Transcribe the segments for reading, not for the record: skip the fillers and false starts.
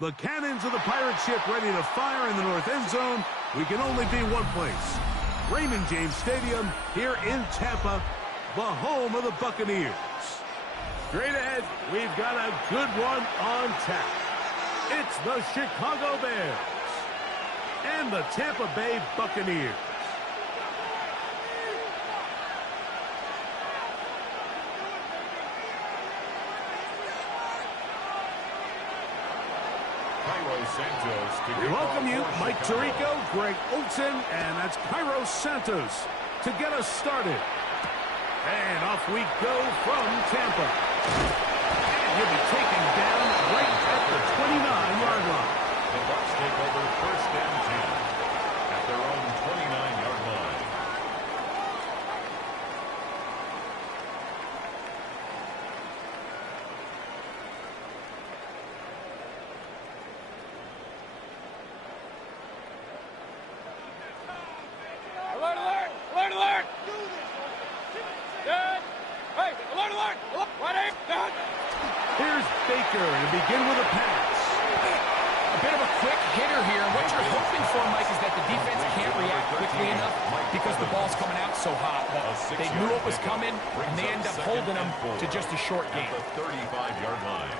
The cannons of the pirate ship ready to fire in the north end zone. We can only be one place. Raymond James Stadium here in Tampa, the home of the Buccaneers. Straight ahead, we've got a good one on tap. It's the Chicago Bears and the Tampa Bay Buccaneers. We welcome you, Mike Tirico, Greg Olsen, and that's Cairo Santos to get us started. And off we go from Tampa. And he'll be taken down right at the 29-yard line. The Bucs take over first and 10 at their own 29-yard line. Alert, alert! Alert, alert! Dead! Hey, alert, alert! Ready? Dead! Here's Baker to begin with a pass. A bit of a quick hitter here. What you're hoping for, Mike, is that the defense can't react quickly enough because the ball's coming out so hot. But they knew it was coming, and they end up holding them to just a short gain. At the 35-yard line.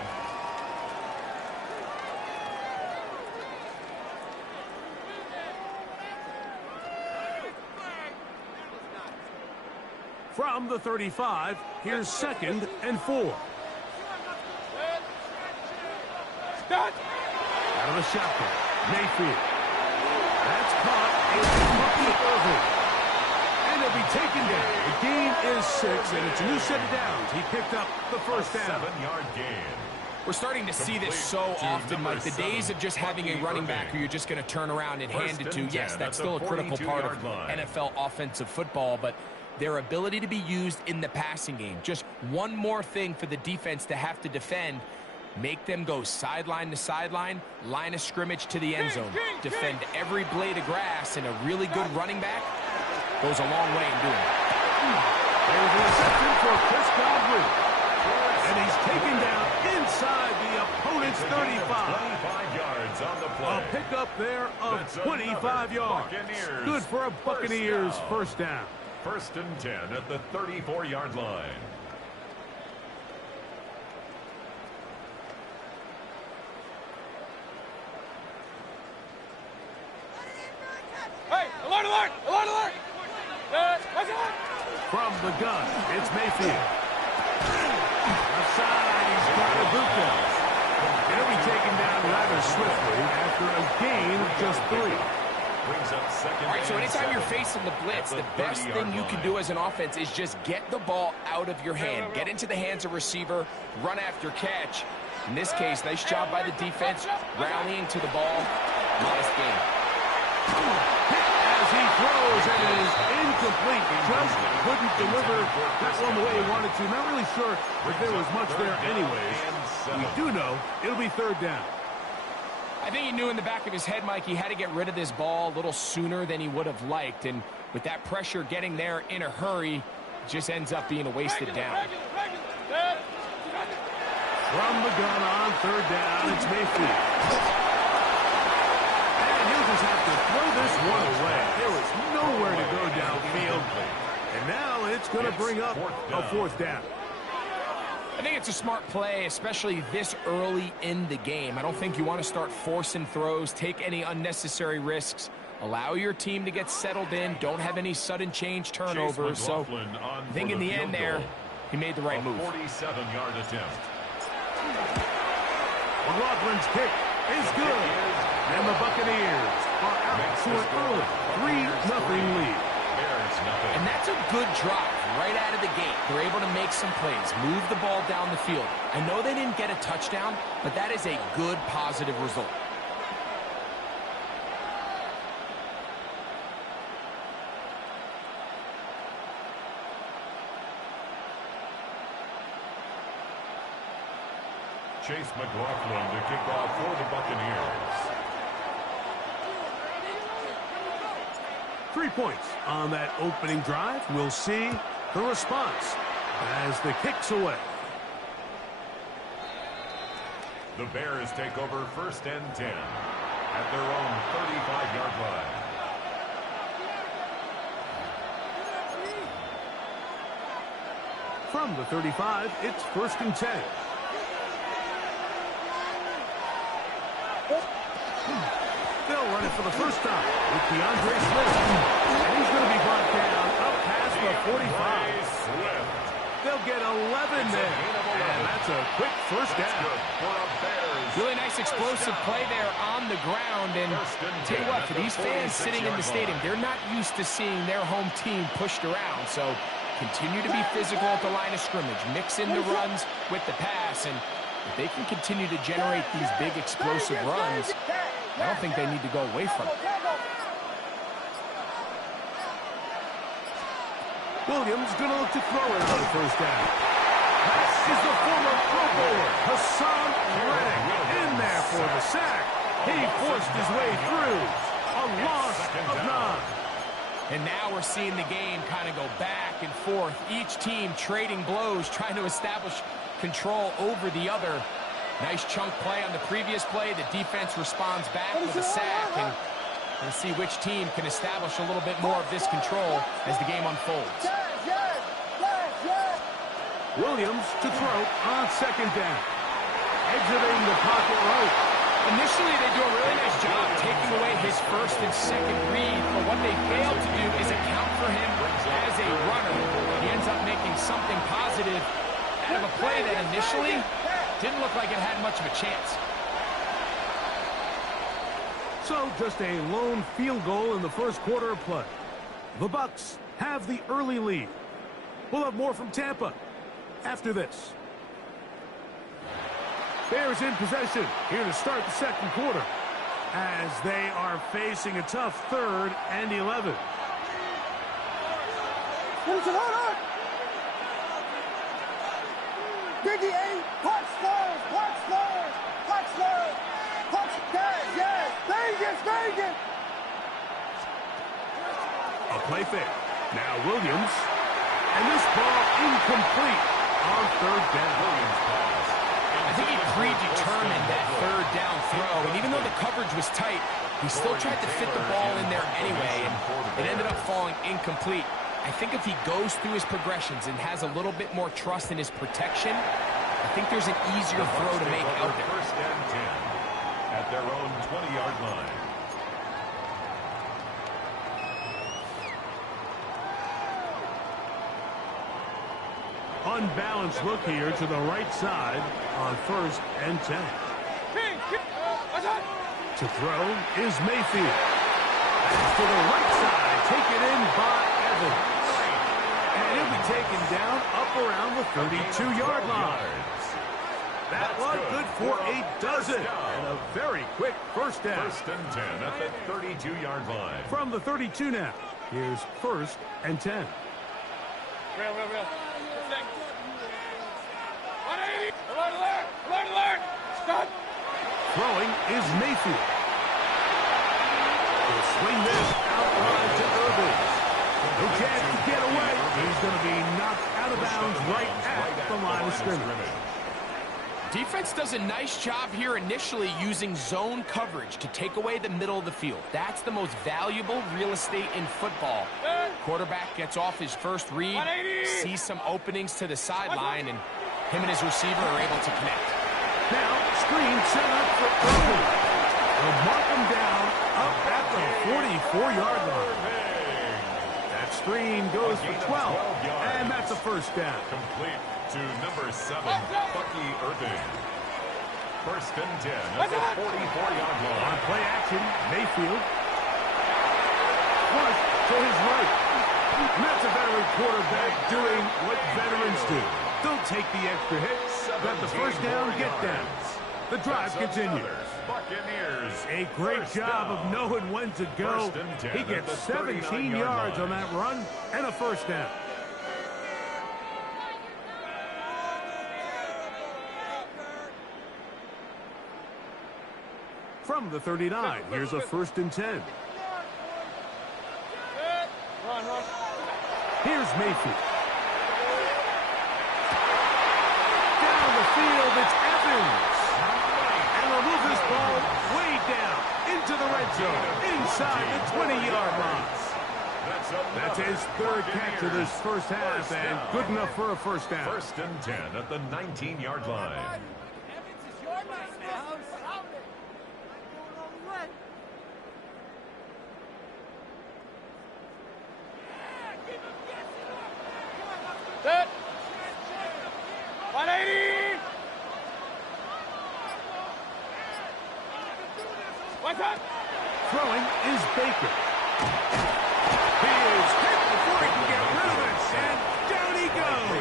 From the 35, here's 2nd and 4. Dead! Out of the shotgun, Mayfield. That's caught. It's Bucky Irving. And he'll be taken down. The gain is 6, and it's a new set of downs. He picked up the first down. 7-yard gain. We're starting to see this so often, Mike. The days of just having a running back who you're just going to turn around and hand it to, yes, that's still a critical part of NFL offensive football, but their ability to be used in the passing game. Just one more thing for the defense to have to defend. Make them go sideline to sideline, line of scrimmage to the end zone. Defend every blade of grass, and a really good running back goes a long way in doing it. There's a reception for Chris Godwin. And he's taken down inside the opponent's 35. 25 yards on the play. A pickup there of 25 yards. Good for a Buccaneers first down. First and 10 at the 34-yard line. Hey, alert, alert! Alert, alert! From the gun, it's Mayfield. Outside, he's got a boot down. He'll be taken down rather swiftly after a gain of just 3. All right, so anytime you're facing the blitz, the best thing you can do as an offense is just get the ball out of your hand. Get into the hands of receiver, run after catch. In this case, nice job by the defense, rallying to the ball. Nice game. As he throws, and it is incomplete. Just couldn't deliver that one the way he wanted to. Not really sure if there was much there anyways. We do know it'll be 3rd down. I think he knew in the back of his head, Mike, he had to get rid of this ball a little sooner than he would have liked. And with that pressure getting there in a hurry, it just ends up being a wasted down. From the gun on 3rd down, it's Mayfield. And he'll just have to throw this one away. There was nowhere to go downfield. And now it's going to bring up a 4th down. I think it's a smart play, especially this early in the game. I don't think you want to start forcing throws, take any unnecessary risks. Allow your team to get settled in. Don't have any sudden change turnovers. So I think in the end there, he made the right move. 47-yard attempt. McLaughlin's kick is good. And the Buccaneers are out to an early 3-0 lead. And that's a good drive right out of the gate. They're able to make some plays, move the ball down the field. I know they didn't get a touchdown, but that is a good, positive result. Chase McLaughlin to kick off for the Buccaneers. 3 points on that opening drive. We'll see the response as the kick's away. The Bears take over 1st and 10 at their own 35-yard line. From the 35, it's 1st and 10. They'll run it for the first time with DeAndre Swift. And he's going to be brought down up past the 45. They'll get 11 there. And that's a quick first down. Really nice explosive play there on the ground. And tell you what, for these fans sitting in the stadium, they're not used to seeing their home team pushed around. So continue to be physical at the line of scrimmage. Mix in the runs with the pass. And if they can continue to generate these big explosive runs, I don't think they need to go away from it. Williams going to look to throw it on 1st down. This is the former Pro Bowler, Hassan Reddick, in there for the sack. He forced his way through. A loss of 9. And now we're seeing the game kind of go back and forth. Each team trading blows, trying to establish control over the other. Nice chunk play on the previous play. The defense responds back with a sack. And we'll see which team can establish a little bit more of this control as the game unfolds. Williams to throw on 2nd down. Exiting the pocket right. Initially, they do a really nice job taking away his 1st and 2nd read, but what they fail to do is account for him as a runner. He ends up making something positive out of a play that initially didn't look like it had much of a chance. So just a lone field goal in the 1st quarter of play. The Bucs have the early lead. We'll have more from Tampa after this. Bears in possession here to start the 2nd quarter as they are facing a tough 3rd and 11. Biggie 8, punch slows, punch slows, punch slows, punch guys, yes, Vegas. A play fake. Now Williams. And this ball incomplete on 3rd down. I think he predetermined that 3rd down throw, and even though the coverage was tight, he still tried to fit the ball in there anyway, and it ended up falling incomplete. I think if he goes through his progressions and has a little bit more trust in his protection, I think there's an easier throw to make out there. 1st and 10 at their own 20-yard line. Unbalanced look here to the right side on 1st and 10. To throw is Mayfield. That's to the right side. Taken in by Evans. And he'll be taken down up around the 32-yard line. That one good for a dozen. And a very quick 1st down. 1st and 10 at the 32-yard line. From the 32 now, here's 1st and 10. Real. 180. Alert. Stop. Throwing is Mayfield. He'll swing this out wide to Irvin. No chance to get away. He's going to be knocked out of bounds right at the line of scrimmage. Defense does a nice job here initially using zone coverage to take away the middle of the field. That's the most valuable real estate in football. Quarterback gets off his 1st read, sees some openings to the sideline, and him and his receiver are able to connect. Now, screen set up for Irvin. They'll mark him down up at the 44-yard line. That screen goes for 12, and that's a 1st down. Complete to number 7, Bucky Irving. 1st and 10 at the 44-yard line. On play action, Mayfield. Flush to his right. And that's a veteran quarterback doing what veterans do. Don't take the extra hit. Let the 1st down get down. The drive continues. Buccaneers. A great job of knowing when to go. He gets 17 yards on that run and a 1st down. From the 39, here's a 1st and 10. Run. Here's Mayfield. Down the field, it's Evans. end zone, inside the 20-yard line. That's his third catch of this first half, and good enough for a first down. 1st and 10 at the 19-yard line. Set. 180. What's up? Throwing is Baker. He is hit before he can get rid of it, and down he goes.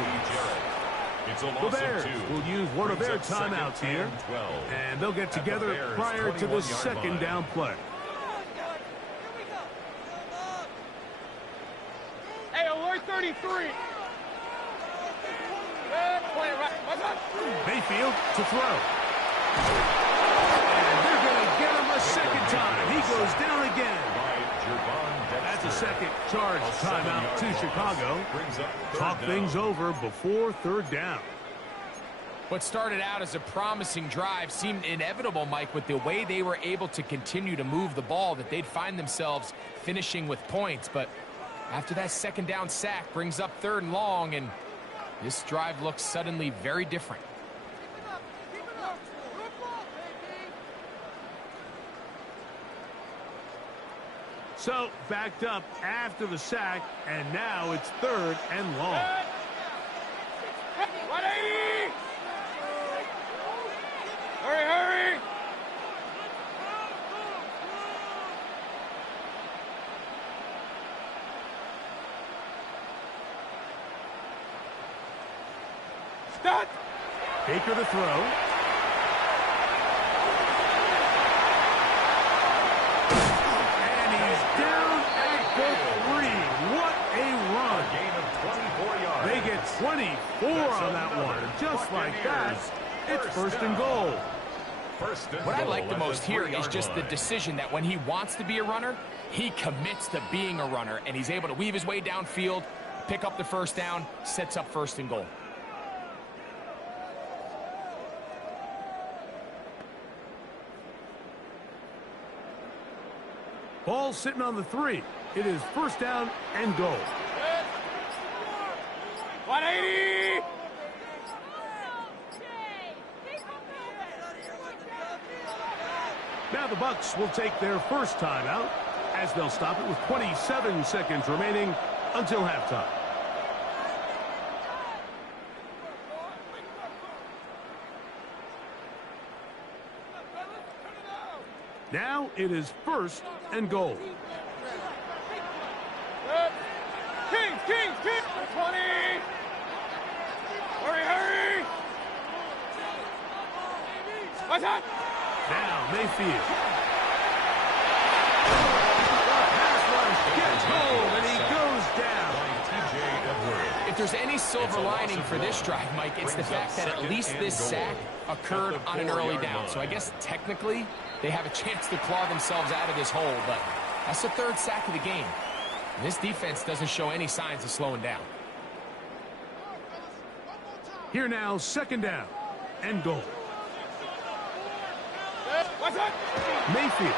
It's a The loss Bears of 2. will use one of their Brings up timeouts 2nd here, and 12. and they'll get At the together Bears' prior to the 21-yard second line. down play. Hey, alert 33. Play it right. What's up? Mayfield to throw. And they're going to get him a second time. He goes down again. That's a second charge timeout to Chicago. Talk things over before third down. What started out as a promising drive seemed inevitable, Mike, with the way they were able to continue to move the ball, that they'd find themselves finishing with points. But after that second down sack brings up 3rd and long, and this drive looks suddenly very different. So backed up after the sack, and now it's 3rd and long. 180. Hurry, hurry. Stop. Baker to throw. And he's down at the 3. What a run. Gain of 24 yards. They get 24 on that one. Just like that, it's 1st and goal. What I like the most here is just the decision that when he wants to be a runner, he commits to being a runner, and he's able to weave his way downfield, pick up the first down, sets up 1st and goal. Ball sitting on the 3. It is 1st down and goal. 180. Now the Bucs will take their first timeout as they'll stop it with 27 seconds remaining until halftime. Now it is 1st and goal. Kings, 20. Hurry, hurry. What's up? Now Mayfield. Pass rush gets home and he goes down. If there's any silver lining for this drive, Mike, it's the fact that at least this sack occurred on an early down. So I guess technically they have a chance to claw themselves out of this hole, but that's the 3rd sack of the game. And this defense doesn't show any signs of slowing down. Here now, 2nd down and goal. What's up? Mayfield.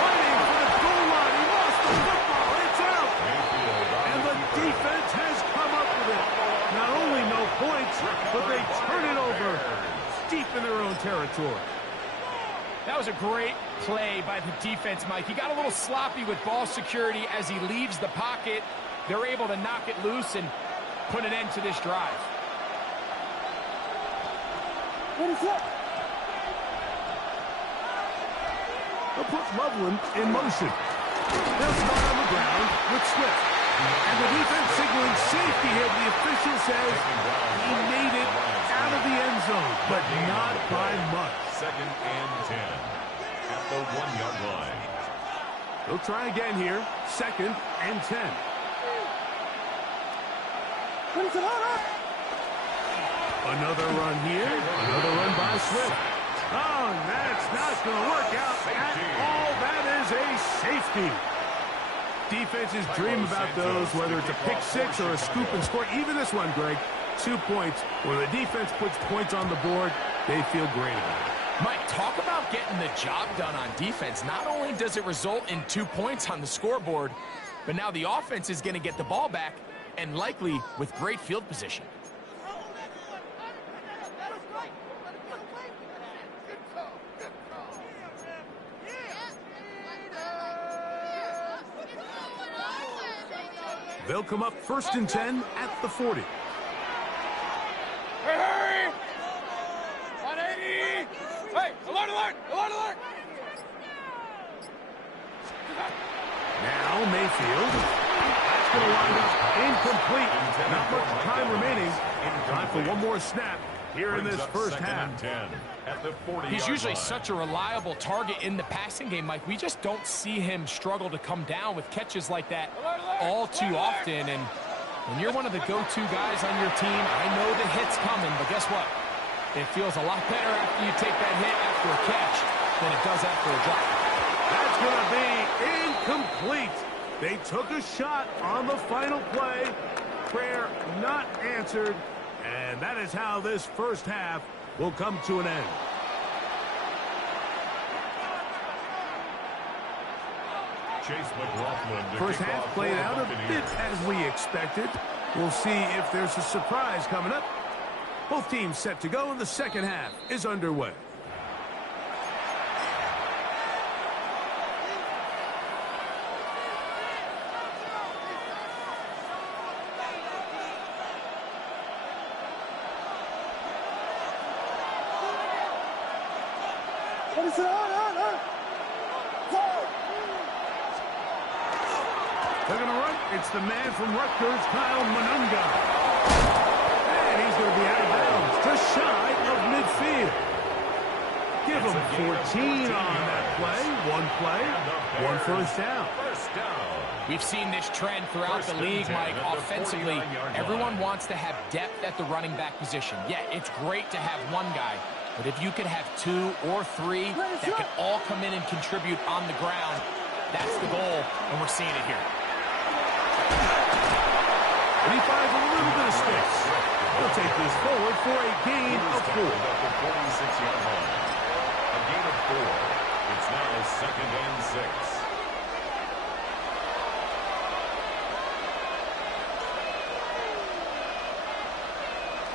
Fighting for the goal line. He lost the football. It's out. And the defense has come up with it. Not only no points, but they turn it over deep in their own territory. That was a great play by the defense, Mike. He got a little sloppy with ball security as he leaves the pocket. They're able to knock it loose and put an end to this drive. What is that? They'll put Loveland in motion. They'll start on the ground with Swift. And the defense signaling safety here. The official says he made it out of the end zone, but not by much. 2nd and 10 at the 1-yard line. They'll try again here. 2nd and 10. Another run here. Another run by Swift. Oh, that's not going to work out at all. That is a safety. Defenses dream about those, whether it's a pick six or a scoop and score. Even this one, Greg, 2 points. When the defense puts points on the board, they feel great about it. Mike, talk about getting the job done on defense. Not only does it result in 2 points on the scoreboard, but now the offense is going to get the ball back, and likely with great field position. They'll come up 1st and 10 at the 40. Hey! 180! Hey, alert, alert! Alert, alert! Now Mayfield. That's going to wind up incomplete. Not much time remaining. Time for one more snap here in this first half. He's usually such a reliable target in the passing game, Mike. We just don't see him struggle to come down with catches like that all too often. And when you're one of the go-to guys on your team, I know the hit's coming, but guess what? It feels a lot better after you take that hit after a catch than it does after a drop. That's going to be incomplete. They took a shot on the final play. Prayer not answered. And that is how this first half will come to an end. First half played out a bit as we expected. We'll see if there's a surprise coming up. Both teams set to go, and the second half is underway. Taking a run, it's the man from Rutgers, Kyle Manunga. And he's going to be out of bounds, just shy of midfield. Give him 14 on that play. One first down. We've seen this trend throughout the league, Mike. Offensively, everyone wants to have depth at the running back position. Yeah, it's great to have one guy, but if you could have 2 or 3 that can all come in and contribute on the ground, that's the goal, and we're seeing it here. And he finds a little bit of space. He'll take this forward for a gain of 4. A gain of 4. It's now 2nd and 6.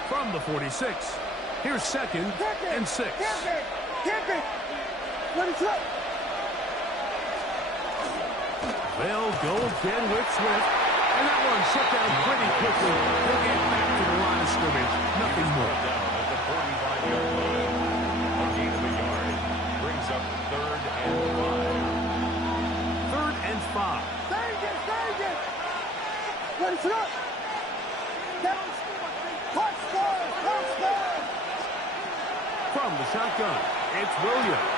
From the 46, here's 2nd and 6. Camp it! Let it slip! They'll go again with Swift. And that one shut down pretty quickly. They'll get back to the line of scrimmage. Nothing more. Down at the 45-yard line. A gain of a yard. Brings up 3rd and 5. 3rd and 5. Stage it! Let it slip! Touchdown! From the shotgun, it's Williams.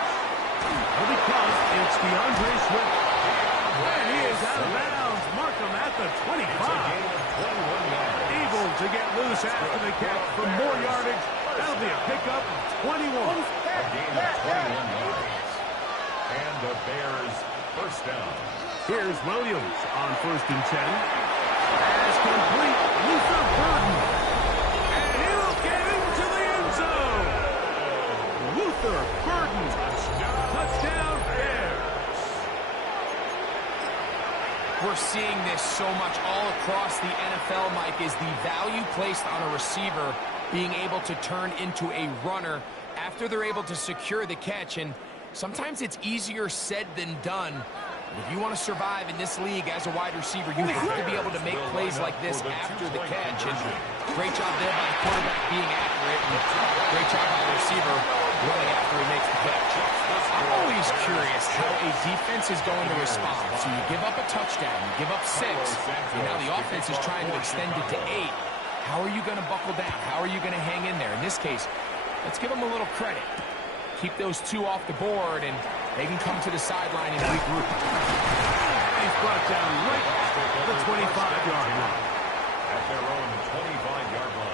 He'll be caught. It's DeAndre Swift. And he is out of bounds. Mark him at the 25. Able to get loose after the catch for more yardage. That'll be a pickup of 21. A gain of 21 yards. And the Bears first down. Here's Williams on 1st and 10. Pass complete. Luther Burden. And he'll get into the end zone. Luther Burden. Touchdown Bears. We're seeing this so much all across the NFL, Mike, is the value placed on a receiver being able to turn into a runner after they're able to secure the catch. And sometimes it's easier said than done. If you want to survive in this league as a wide receiver, you have to be able to make plays like this after the catch. And great job there by the quarterback being accurate. And great job by the receiver running after he makes the catch. I'm always curious how a defense is going to respond. So you give up a touchdown, you give up 6, and now the offense is trying to extend it to 8. How are you going to buckle down? How are you going to hang in there? In this case, let's give them a little credit. Keep those 2 off the board, and they can come to the sideline and regroup. He's brought down right at the 25-yard line. At their own 25-yard line.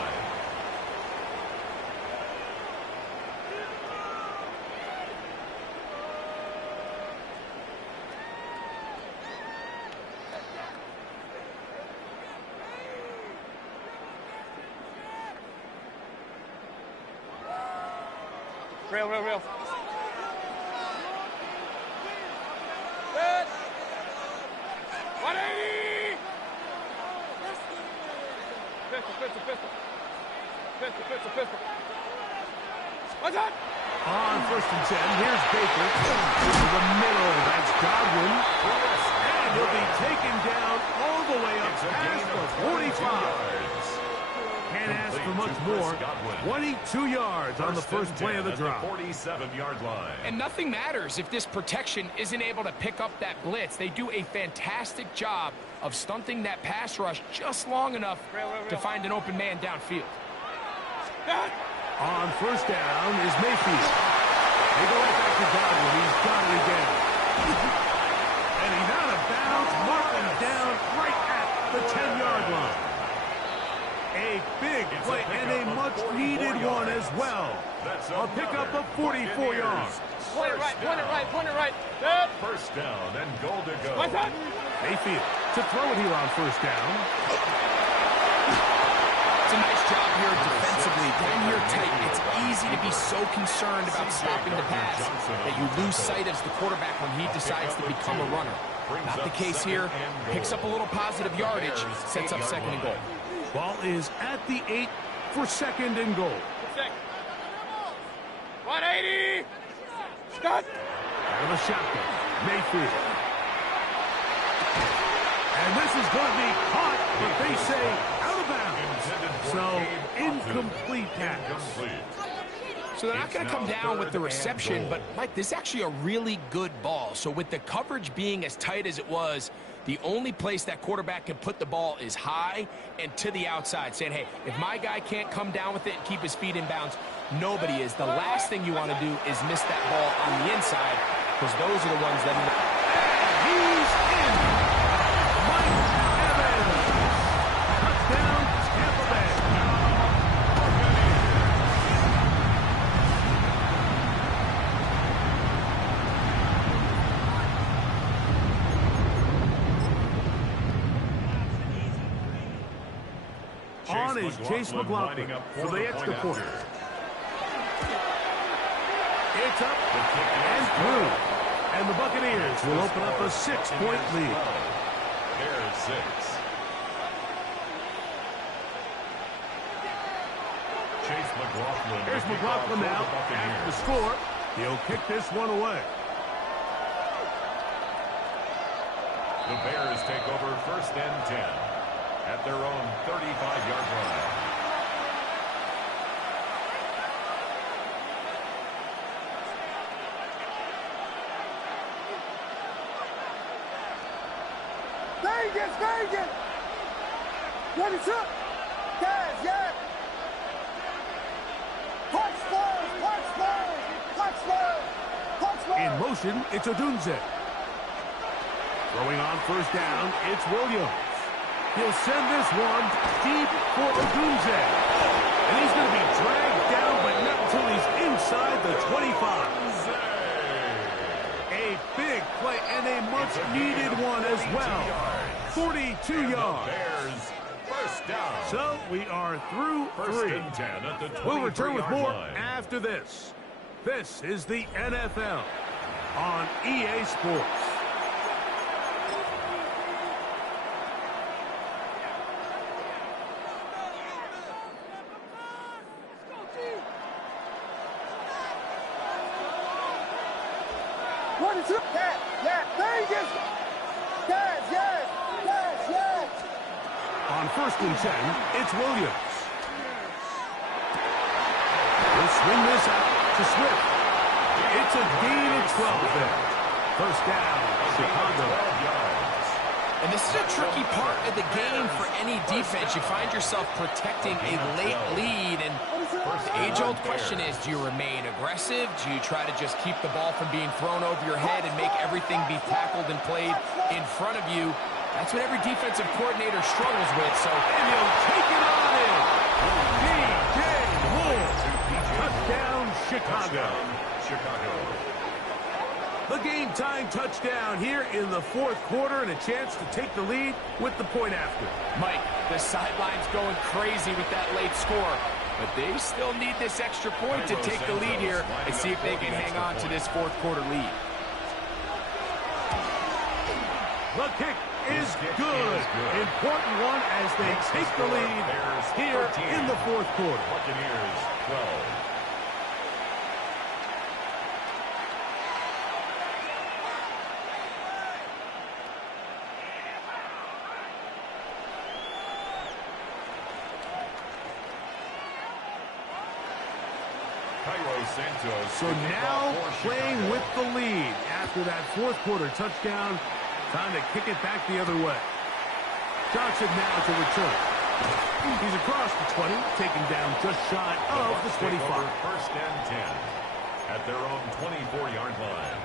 Real. Good. 180. Pistol. What's up? On 1st and 10, here's Baker. To the middle, that's Godwin. And he'll be taken down all the way up past the 45. Can't ask for much more. 22 yards on the first play of the drive. 47-yard line. And nothing matters if this protection isn't able to pick up that blitz. They do a fantastic job of stunting that pass rush just long enough to find an open man downfield. On 1st down is Mayfield. They go right back to Godwin. He's got it again. And he's out of bounds, marking down right at the 10-yard line. A big play and a much-needed one as well. A pickup of 44 yards. Point it right. Good. 1st down and goal to go. What's up? Mayfield to throw it here on 1st down. It's a nice job here defensively. Down here tight, it's easy to be so concerned about stopping the pass that you lose sight as the quarterback when he decides to become a runner. Not the case here. Picks up a little positive yardage, sets up 2nd and goal. Ball is at the 8 for 2nd and goal. 180. Stop. Out of the shotgun, Mayfield. And this is going to be caught, but they say out of bounds. So, incomplete pass. So they're not going to come down with the reception, but, Mike, this is actually a really good ball. So with the coverage being as tight as it was, the only place that quarterback can put the ball is high and to the outside, saying, hey, if my guy can't come down with it and keep his feet in bounds, nobody is. The last thing you want to do is miss that ball on the inside, because those are the ones that... He's in. Mike Evans. Touchdown, Tampa Bay. On is Chase McLaughlin for the extra point. It's up and through. And the Buccaneers will open up a 6-point lead. There's 6. Chase McLaughlin. Here's McLaughlin now at the score. He'll kick this one away. The Bears take over 1st and 10 at their own 35-yard line. Vegas! What is up? Guys, yeah! Punch slow! In motion, it's Odunze. Throwing on 1st down, it's Williams. He'll send this one deep for Odunze. And he's going to be dragged down, but not until he's inside the 25. A big play and a much-needed one as well. 42 yards. Bears 1st down. So we are through 1st 3. and 10 at the 23-yard We'll return with more line. after this. This is the NFL on EA Sports. What is up? Yeah, Vegas! Guys, yes! On 1st and 10, it's Williams. He'll swing this out to Swift. It's a gain of 12 there. 1st down, Chicago. And this is a tricky part of the game for any defense. You find yourself protecting a late lead, and the age-old question is, do you remain aggressive? Do you try to just keep the ball from being thrown over your head and make everything be tackled and played in front of you? That's what every defensive coordinator struggles with. So, And he'll take it on in. D.J. Moore. Touchdown, Chicago. The game-time touchdown here in the 4th quarter, and a chance to take the lead with the point after. Mike, the sideline's going crazy with that late score. but they still need this extra point to take the lead here and see if they can hang on to this fourth quarter lead. The kick is good. Important one as they take the lead here in the fourth quarter. Buccaneers 12. So now playing with the lead after that fourth quarter touchdown. Time to kick it back the other way. Johnson now to return. He's across the 20, taken down just shy of the 25. First and 10 at their own 24-yard line.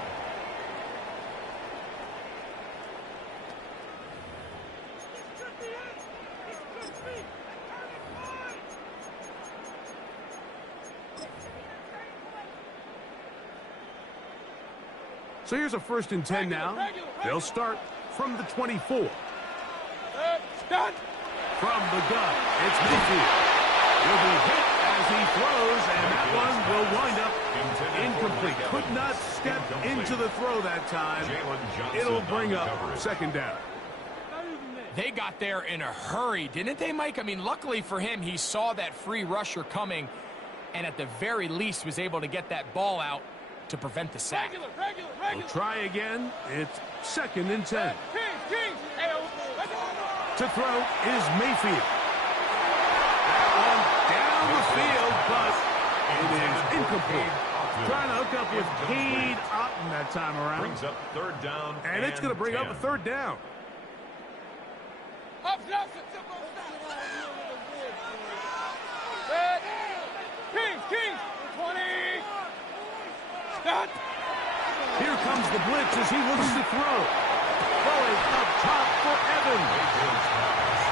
So here's a first and 10 now. They'll start from the 24. From the gun, it's Mayfield. Will be hit as he throws, and that one will wind up incomplete. Could not step into the throw that time. It'll bring up second down. They got there in a hurry, didn't they, Mike? I mean, luckily for him, he saw that free rusher coming, and at the very least was able to get that ball out to prevent the sack. We'll try again. It's second and 10. To throw is Mayfield. That one down the field, but it is incomplete. Trying to hook up with Cade Otton that time around. Brings up third down. And it's going to bring up a third down. Kings, 20. Here comes the blitz as he looks to throw. Throwing up top for Evans.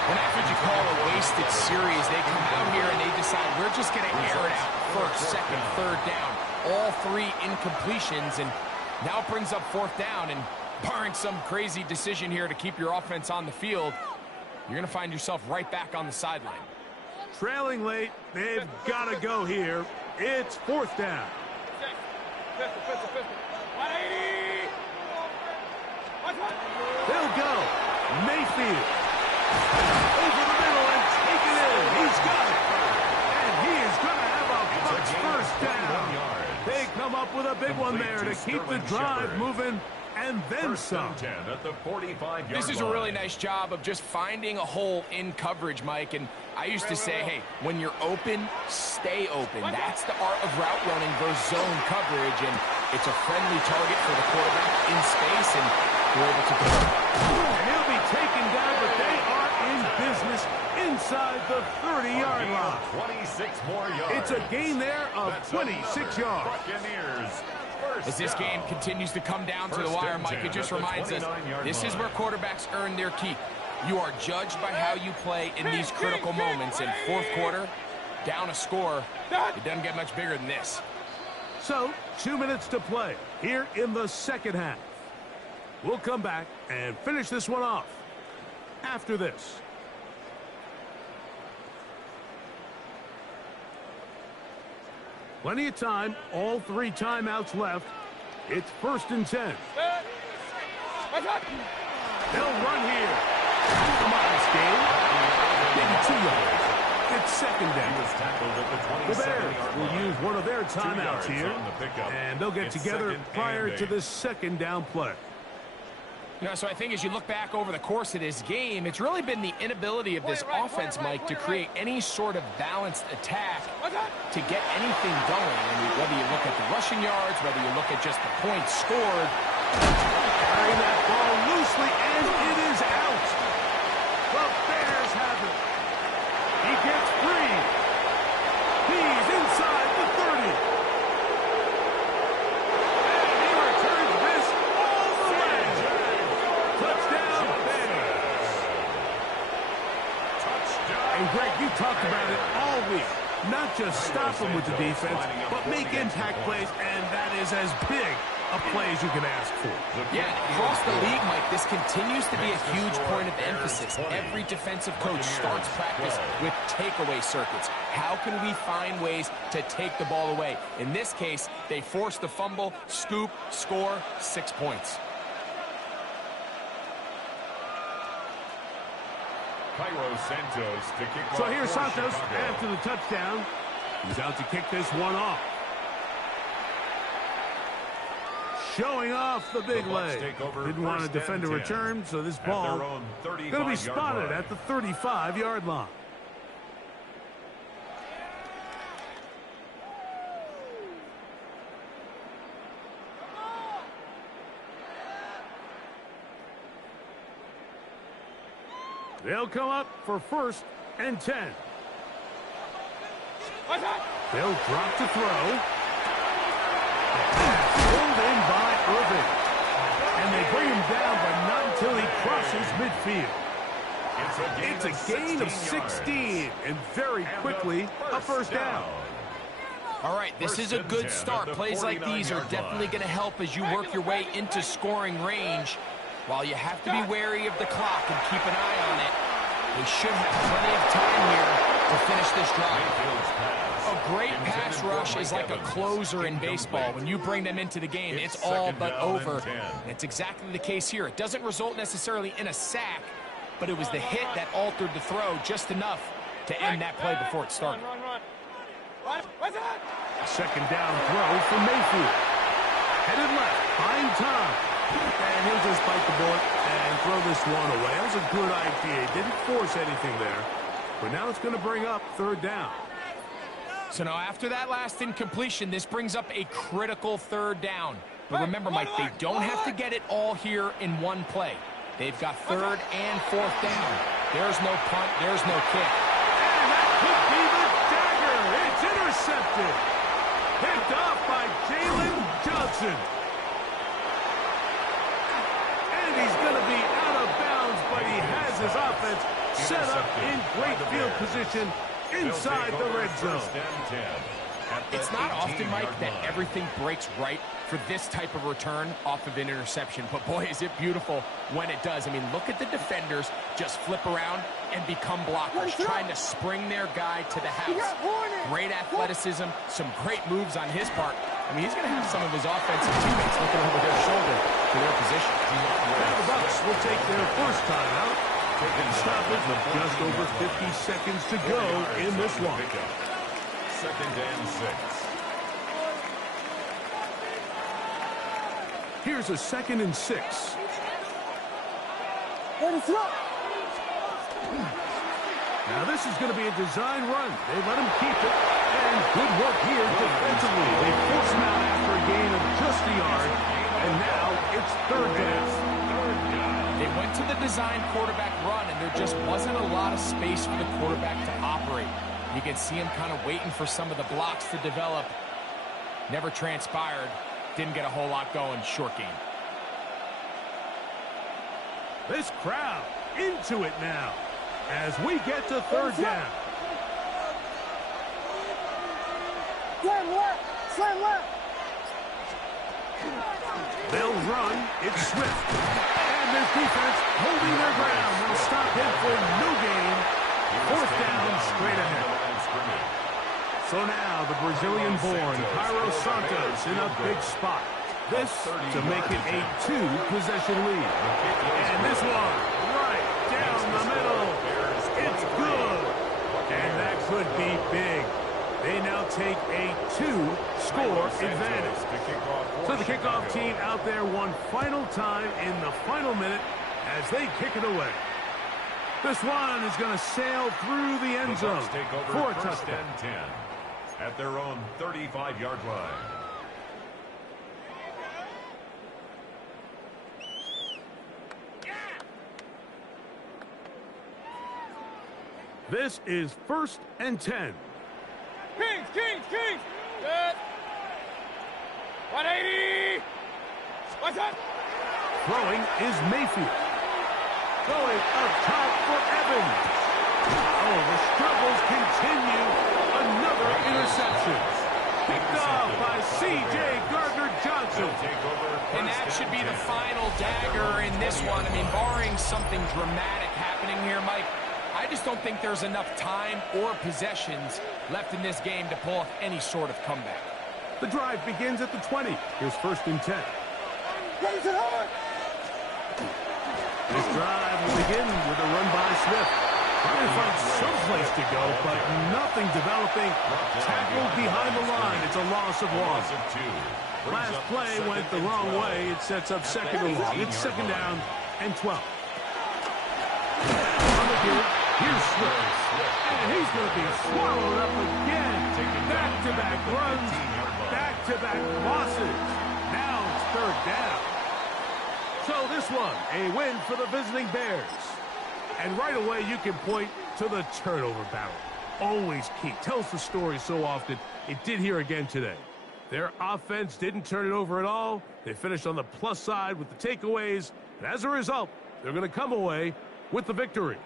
And that's what you call a wasted series. They come out here and they decide we're just going to air it out. First, second, third down. All three incompletions, and now it brings up fourth down. And barring some crazy decision here to keep your offense on the field, you're going to find yourself right back on the sideline. Trailing late, they've got to go here. It's fourth down. They'll go. Mayfield. Over the middle and take it in. He's got it. And he is going to have a Bucs first down. They come up with a big one there to keep the drive moving. And then some. At the 45-yard This is a really nice job of just finding a hole in coverage, Mike. And I used to say, hey, when you're open, stay open. That's the art of route running versus zone coverage. And it's a friendly target for the quarterback in space, and they're able to go. And he'll be taken down, but they are in business inside the 30-yard line. 26 more yards. It's a gain there of 26 yards. Buccaneers. As this game continues to come down to the wire, Mike, it just reminds us, this is where quarterbacks earn their keep. You are judged by how you play in these critical moments. In fourth quarter, down a score, it doesn't get much bigger than this. So, 2 minutes to play here in the second half. We'll come back and finish this one off after this. Plenty of time, all three timeouts left. It's first and 10. They'll run here. Come on, game. Maybe 2 yards. It's second down. The Bears will use one of their timeouts here, and they'll get together prior to this second down play. You know, so I think as you look back over the course of this game, it's really been the inability of this offense, Mike, to create any sort of balanced attack to get anything going. I mean, whether you look at the rushing yards, whether you look at just the points scored. Carrying that ball loosely, and it is out. The Bears have it. He gets free. He's inside the 30. And he returns this all the way. Touchdown, Bears. And Greg, you talked about it all week. Not just stop them with the defense, but make impact plays, and that is as big of plays you can ask for. Yeah, across the league, Mike, this continues to be a huge point of emphasis. Every defensive coach starts practice with takeaway circuits. How can we find ways to take the ball away? In this case, they force the fumble, scoop, score, 6 points. So here's Santos after the touchdown. He's out to kick this one off. Showing off the big leg. Didn't want to defend a return, so this ball going to be spotted at the 35-yard line. They'll come up for 1st and 10. They'll drop to throw. Pulled in by Irving. And they bring him down, but not until he crosses midfield. It's a gain of 16, and very quickly a 1st down. All right, this is a good start. Plays like these are definitely going to help as you work your way into scoring range. While you have to be wary of the clock and keep an eye on it, they should have plenty of time here to finish this drive. A great pass rush is like a closer in baseball. When you bring them into the game, it's all but over. And it's exactly the case here. It doesn't result necessarily in a sack, but it was the hit that altered the throw just enough to end that play before it started. Second down throw for Mayfield. Headed left, find time. And he'll just bite the bullet and throw this one away. That was a good idea. He didn't force anything there. But now it's going to bring up 3rd down. So now after that last incompletion, this brings up a critical 3rd down. But remember, Mike, they don't have to get it all here in one play. They've got 3rd and 4th down. There's no punt. There's no kick. And that could be the dagger. It's intercepted. Picked off by Jalen Johnson. He's going to be out of bounds, but he has his offense set up in great field position inside the red zone. It's not often, Mike, that everything breaks right for this type of return off of an interception. But, boy, is it beautiful when it does. I mean, look at the defenders just flip around and become blockers, trying to spring their guy to the house. Great athleticism, some great moves on his part. I mean, he's going to have some of his offensive teammates looking over their shoulder to their position. Now the Bucs will take their first time out. And stoppage with just over 50 seconds to go in this one. 2nd and 6. Here's a 2nd and 6. Now this is going to be a design run. They let him keep it. And good work here defensively. They force him out after a gain of just a yard. And now it's 3rd down. They went to the design quarterback run, and there just wasn't a lot of space for the quarterback to operate. You can see him kind of waiting for some of the blocks to develop. Never transpired. Didn't get a whole lot going. Short game. This crowd into it now as we get to 3rd down. Slam left! Slam left! They'll run. It's Swift. And this defense holding their ground. They'll stop him for no gain. 4th down straight ahead. So now the Brazilian-born Cairo Santos in a big spot. This to make it a 2-possession lead. And this one right down the middle. It's good. And that could be big. They now take a 2-score advantage. So the kickoff team out there one final time in the final minute as they kick it away. This one is going to sail through the end zone for a touchdown. 10 at their own 35-yard line. This is 1st and 10. Kings! Good! 180! What's up? Throwing is Mayfield. Going up top for Evans. Oh, the struggles continue. Another interception. Picked off off by C.J. Gardner-Johnson. And that should be the final dagger in this one. I mean, barring something dramatic happening here, Mike, I just don't think there's enough time or possessions left in this game to pull off any sort of comeback. The drive begins at the 20. Here's 1st and 10. This drive will begin with a run by Smith. Trying to find some place to go, but nothing developing. Tackled behind the line. It's a loss of 1. Last play went the wrong way. It sets up 2nd and long. It's 2nd down and 12. Here's Smith. And he's going to be swallowed up again. Back-to-back runs. Back-to-back losses. Now it's 3rd down. So this one, a win for the visiting Bears. And right away, you can point to the turnover battle. Always key. Tells the story so often. It did here again today. Their offense didn't turn it over at all. They finished on the plus side with the takeaways. And as a result, they're going to come away with the victory.